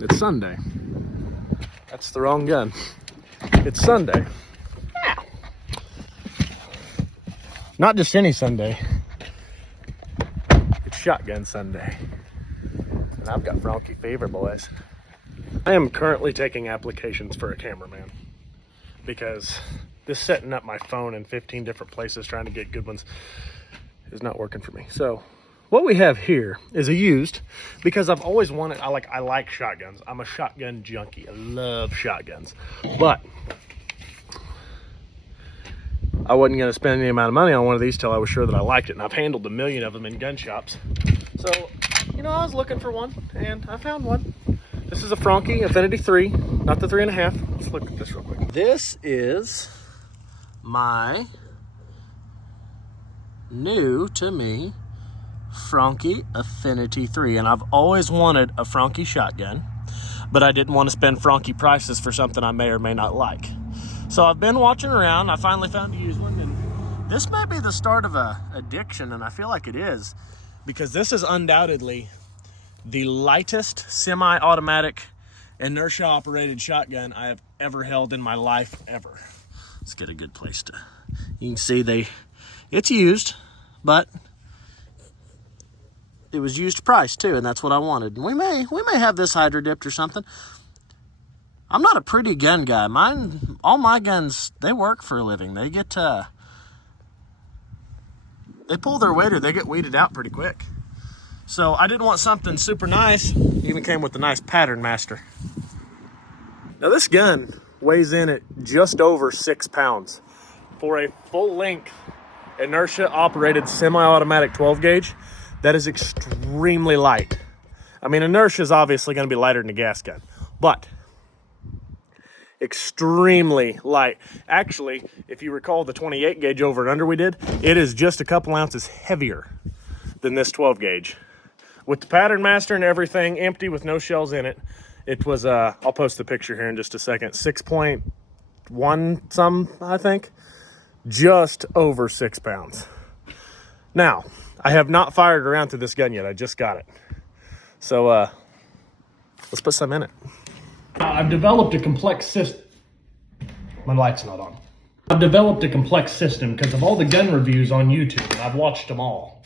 It's Sunday. That's the wrong gun. It's Sunday. Not just any Sunday. It's Shotgun Sunday. And I've got Franchi fever, boys. I am currently taking applications for a cameraman because this setting up my phone in 15 different places trying to get good ones is not working for me. So what we have here is a used, because I've always wanted, I like shotguns. I'm a shotgun junkie. I love shotguns. But I wasn't going to spend any amount of money on one of these till I was sure that I liked it. And I've handled a million of them in gun shops. So, you know, I was looking for one and I found one. This is a Franchi Affinity 3, not the 3.5. Let's look at this real quick. This is my new to me Franchi Affinity 3, and I've always wanted a Franchi shotgun, but I didn't want to spend Franchi prices for something I may or may not like. So I've been watching around. I finally found a used one, and this may be the start of a addiction, and I feel like it is, because this is undoubtedly the lightest semi-automatic inertia operated shotgun I have ever held in my life ever. Let's get a good place to, you can see it's used, but it was used price too, and that's what I wanted. And we may have this hydro dipped or something. I'm not a pretty gun guy. All my guns, they work for a living. They pull their weight or they get weeded out pretty quick. So I didn't want something super nice. It even came with the nice pattern master. Now this gun weighs in at just over 6 pounds. For a full length inertia operated semi-automatic 12 gauge, that is extremely light. I mean, inertia is obviously going to be lighter than a gas gun, but extremely light. Actually, if you recall the 28 gauge over and under we did, it is just a couple ounces heavier than this 12 gauge. With the pattern master and everything empty with no shells in it, it was, I'll post the picture here in just a second, 6.1 some, I think. Just over 6 pounds. Now, I have not fired around to this gun yet. I just got it. So, let's put some in it. I've developed a complex system. My light's not on. I've developed a complex system because of all the gun reviews on YouTube, and I've watched them all.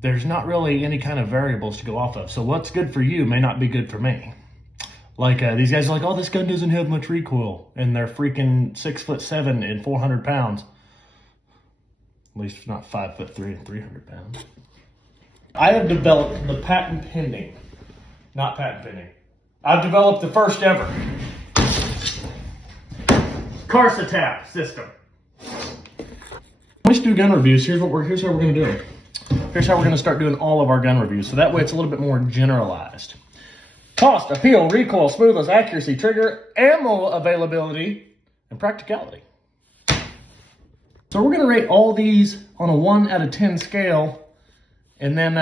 There''s not really any kind of variables to go off of. So what's good for you may not be good for me. Like these guys are like, oh, this gun doesn't have much recoil, and they're freaking 6'7" and 400 pounds. At least it's not 5'3" and 300 pounds. I have developed the patent pending, not patent pending. I've developed the first ever Carsatap system. Let's do gun reviews. Here's how we're gonna do it. Here's how we're gonna start doing all of our gun reviews. So that way it's a little bit more generalized. Cost, appeal, recoil, smoothness, accuracy, trigger, ammo availability, and practicality. So we're going to rate all these on a 1 out of 10 scale and then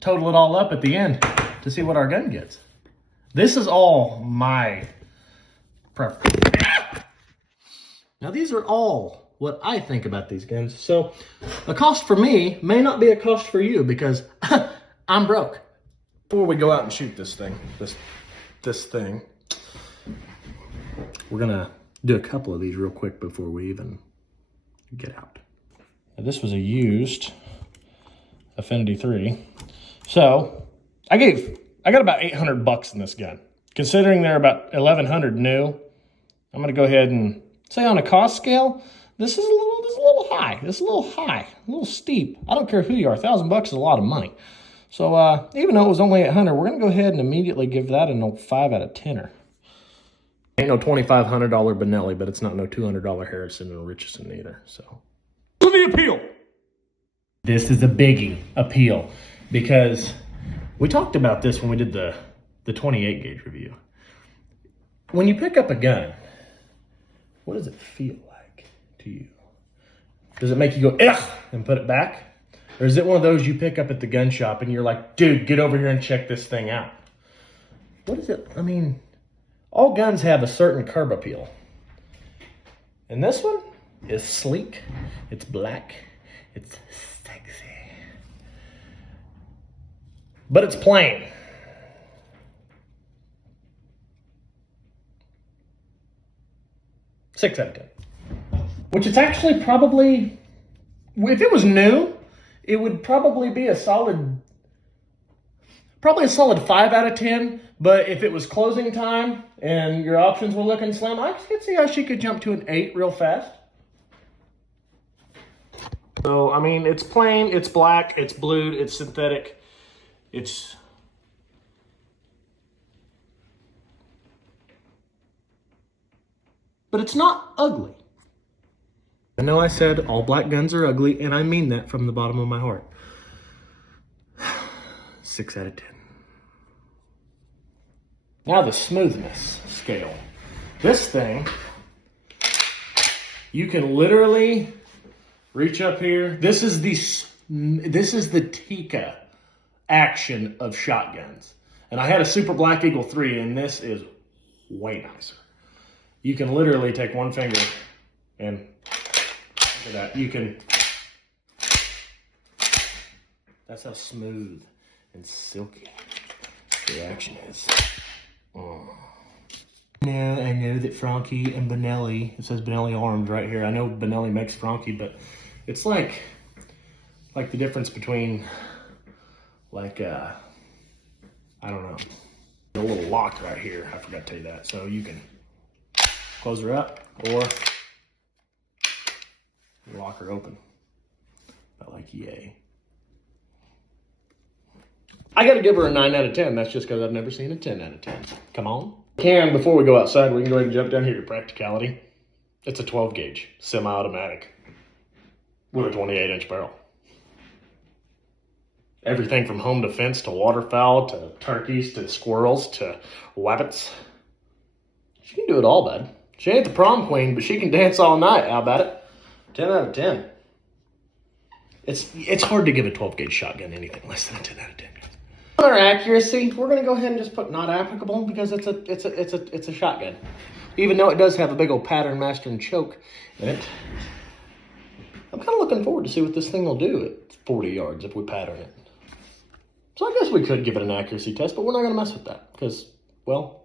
total it all up at the end to see what our gun gets. This is all my preference. Now these are all what I think about these guns. So a cost for me may not be a cost for you because I'm broke. Before we go out and shoot this thing, we're gonna do a couple of these real quick before we even get out. Now, this was a used Affinity 3. So I got about 800 bucks in this gun. Considering they're about 1,100 new, I'm gonna go ahead and say on a cost scale, this is a little high. This is a little high, a little steep. I don't care who you are, $1,000 is a lot of money. So even though it was only 800, we're gonna go ahead and immediately give that a 5 out of 10. Ain't no $2,500 Benelli, but it's not no $200 Harrison or Richardson either. So to the appeal. This is a biggie, appeal, because we talked about this when we did the 28 gauge review. When you pick up a gun, what does it feel like to you? Does it make you go ugh and put it back? Or is it one of those you pick up at the gun shop and you're like, dude, get over here and check this thing out? What is it? I mean, all guns have a certain curb appeal. And this one is sleek, it's black, it's sexy. But it's plain. 6 out of 10. Which is actually probably, if it was new, it would probably be a solid 5 out of 10. But if it was closing time and your options were looking slim, I could see how she could jump to an 8 real fast. So, I mean, it's plain, it's black, it's blued, it's synthetic, but it's not ugly. I know I said all black guns are ugly, and I mean that from the bottom of my heart. 6 out of 10. Now the smoothness scale. This thing, you can literally reach up here. This is the Tika action of shotguns. And I had a Super Black Eagle 3, and this is way nicer. You can literally take one finger and look at that. You can, that's how smooth and silky the action is. Oh. Now I know that Franchi and Benelli, it says Benelli Arms right here. I know Benelli makes Franchi, but it's like the difference between I don't know, a little lock right here. I forgot to tell you that. So you can close her up or lock her open. I like yay. I gotta give her a 9 out of 10. That's just because I've never seen a 10 out of 10. Come on. Before we go outside, we can go ahead and jump down here to practicality. It's a 12 gauge, semi-automatic with a 28-inch barrel. Everything from home defense to waterfowl to turkeys to squirrels to rabbits. She can do it all, bud. She ain't the prom queen, but she can dance all night. How about it? 10 out of 10. It's hard to give a 12 gauge shotgun anything less than a 10 out of 10. On our accuracy, we're gonna go ahead and just put not applicable because it's a shotgun. Even though it does have a big old pattern master and choke in it. I'm kind of looking forward to see what this thing will do at 40 yards if we pattern it. So I guess we could give it an accuracy test, but we're not gonna mess with that because, well,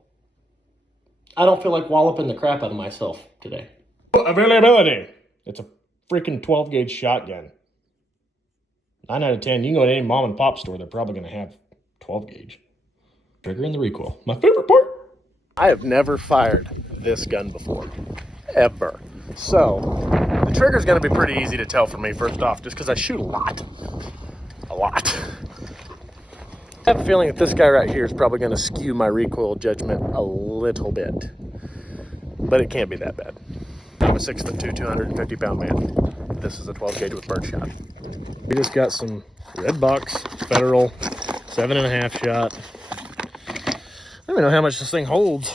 I don't feel like walloping the crap out of myself today. Availability. It's a freaking 12 gauge shotgun. 9 out of 10. You can go to any mom and pop store, they're probably gonna have 12 gauge. Trigger and the recoil. My favorite part. I have never fired this gun before, ever. So the trigger's gonna be pretty easy to tell for me first off, just because I shoot a lot. I have a feeling that this guy right here is probably gonna skew my recoil judgment a little bit, but it can't be that bad. I'm a 6'2", 250-pound man. This is a 12 gauge with birdshot. We just got some red box Federal 7.5 shot. I don't even know how much this thing holds.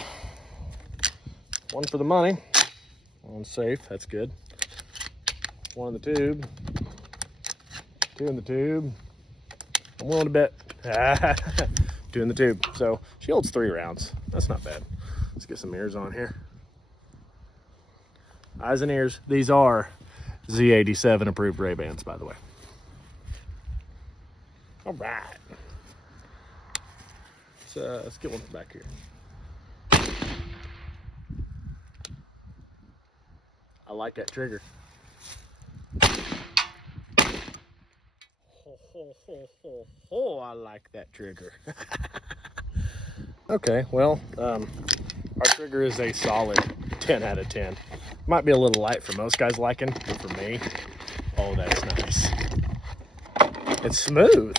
One for the money. One safe, that's good. One in the tube. 2 in the tube. I'm willing to bet 2 in the tube. So she holds 3 rounds. That's not bad. Let's get some ears on here. Eyes and ears. These are Z87 approved Ray-Bans, by the way. All right. Let's get one from back here. I like that trigger. I like that trigger. Okay, well, our trigger is a solid 10 out of 10. Might be a little light for most guys liking, but for me, oh, that's nice. It's smooth.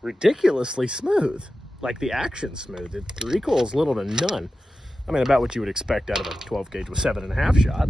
Ridiculously smooth. Like the action smooth. The recoil is little to none. I mean, about what you would expect out of a 12 gauge with 7.5 shot.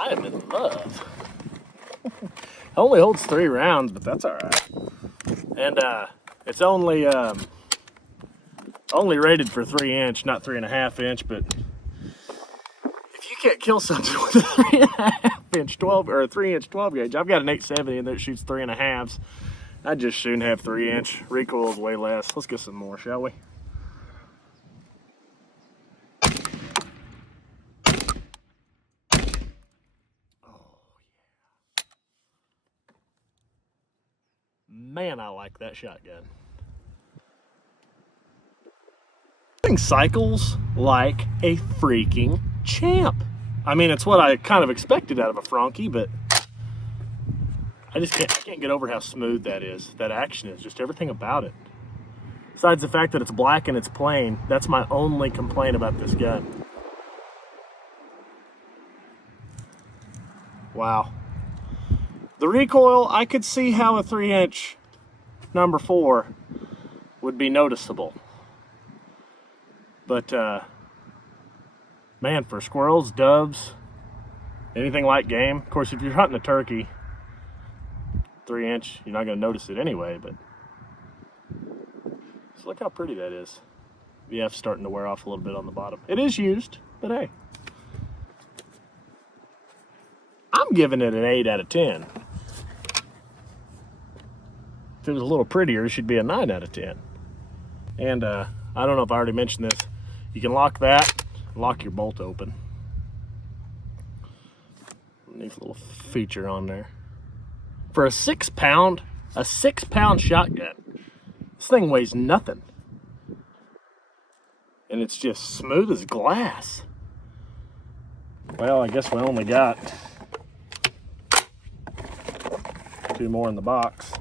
I am in love. Only holds 3 rounds, but that's all right. And it's only rated for 3-inch, not 3.5-inch. But if you can't kill something with a 3.5-inch 12 or a 3-inch 12 gauge, I've got an 870 and that shoots 3.5s. I'd just soon have 3-inch. Recoil is way less. Let's get some more, shall we? Man, I like that shotgun. Thing cycles like a freaking champ. I mean, it's what I kind of expected out of a Franchi, but I can't get over how smooth that is. That action is, just everything about it. Besides the fact that it's black and it's plain, that's my only complaint about this gun. Wow. The recoil, I could see how a 3-inch number 4 would be noticeable. But, man, for squirrels, doves, anything like game, of course, if you're hunting a turkey, 3-inch, you're not going to notice it anyway, but just look how pretty that is. The F's starting to wear off a little bit on the bottom. It is used, but hey. I'm giving it an 8 out of 10. If it was a little prettier, it should be a 9 out of 10. And I don't know if I already mentioned this. You can lock that, lock your bolt open. Neat little feature on there. For a 6-pound shotgun, this thing weighs nothing. And it's just smooth as glass. Well, I guess we only got 2 more in the box.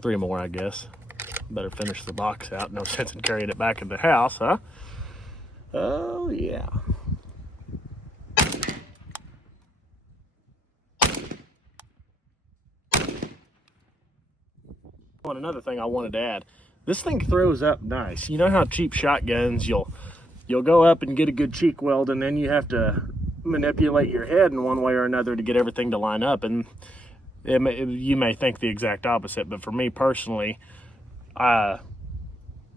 3 more, I guess. Better finish the box out. No sense in carrying it back in the house, huh? Oh, yeah. Oh, and another thing I wanted to add. This thing throws up nice. You know how cheap shotguns, you'll go up and get a good cheek weld, and then you have to manipulate your head in one way or another to get everything to line up. And you may think the exact opposite, but for me personally,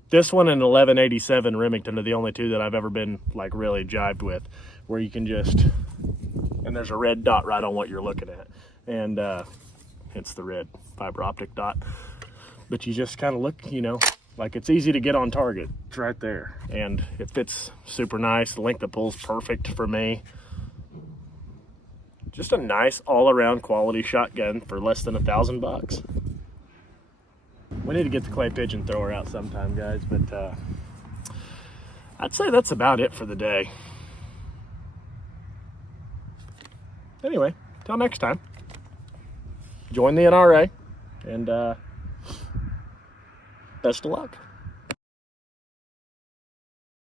this one and 1187 Remington are the only 2 that I've ever been like really jived with, where you can just, and there's a red dot right on what you're looking at, and it's the red fiber optic dot. But you just kind of look, you know, like it's easy to get on target. It's right there, and it fits super nice. The length of pull's perfect for me. Just a nice all-around quality shotgun for less than $1,000. We need to get the clay pigeon thrower out sometime, guys, but I'd say that's about it for the day. Anyway, till next time, join the NRA, and best of luck.